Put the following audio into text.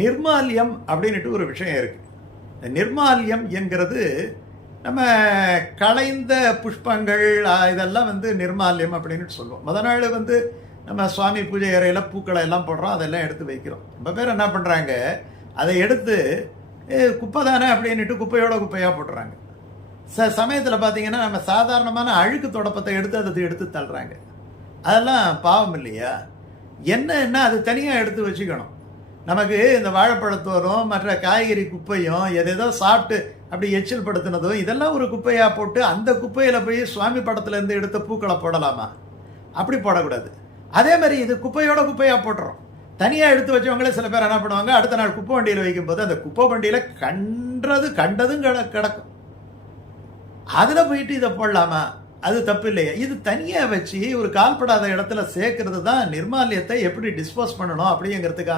நிர்மால்யம் அப்படின்ட்டு ஒரு விஷயம் இருக்கு. இந்த நிர்மால்யம் என்கிறது நம்ம களைந்த புஷ்பங்கள் இதெல்லாம் நிர்மால்யம் அப்படின்னு சொல்லுவோம். முத நாள் நம்ம சுவாமி பூஜை அறையில் பூக்களை எல்லாம் போடுறோம், அதெல்லாம் எடுத்து வைக்கிறோம். ரொம்ப பேர் என்ன பண்ணுறாங்க, அதை எடுத்து குப்பை தானே அப்படின்ட்டு குப்பையோட குப்பையாக போட்டுறாங்க. சமயத்தில் பார்த்தீங்கன்னா நம்ம சாதாரணமான அழுக்கு தொடப்பத்தை அதை எடுத்து தள்ளுறாங்க. அதெல்லாம் பாவம் இல்லையா? என்ன அது தனியாக எடுத்து வச்சுக்கணும். நமக்கு இந்த வாழைப்பழத்தோரும் மற்ற காய்கறி குப்பையும் எதேதோ சாப்பிட்டு அப்படி எச்சில் படுத்தினதும் இதெல்லாம் ஒரு குப்பையாக போட்டு அந்த குப்பையில் போய் சுவாமி படத்துலேருந்து எடுத்த பூக்களை போடலாமா? அப்படி போடக்கூடாது. அதே மாதிரி இது குப்பையோட குப்பையாக போட்டுறோம். தனியாக எடுத்து வச்சவங்களே சில பேர் என்ன பண்ணுவாங்க, அடுத்த நாள் குப்பை வண்டியில் வைக்கும்போது அந்த குப்பை வண்டியில் கண்டதும் கிடக்கும். அதில் போயிட்டு இதை போடலாமா? அது தப்பு இல்லையா? இது தனியாக வச்சு ஒரு கால்படாத இடத்துல சேர்க்கறது தான் நிர்மால்யத்தை எப்படி டிஸ்போஸ் பண்ணணும் அப்படிங்கிறதுக்கான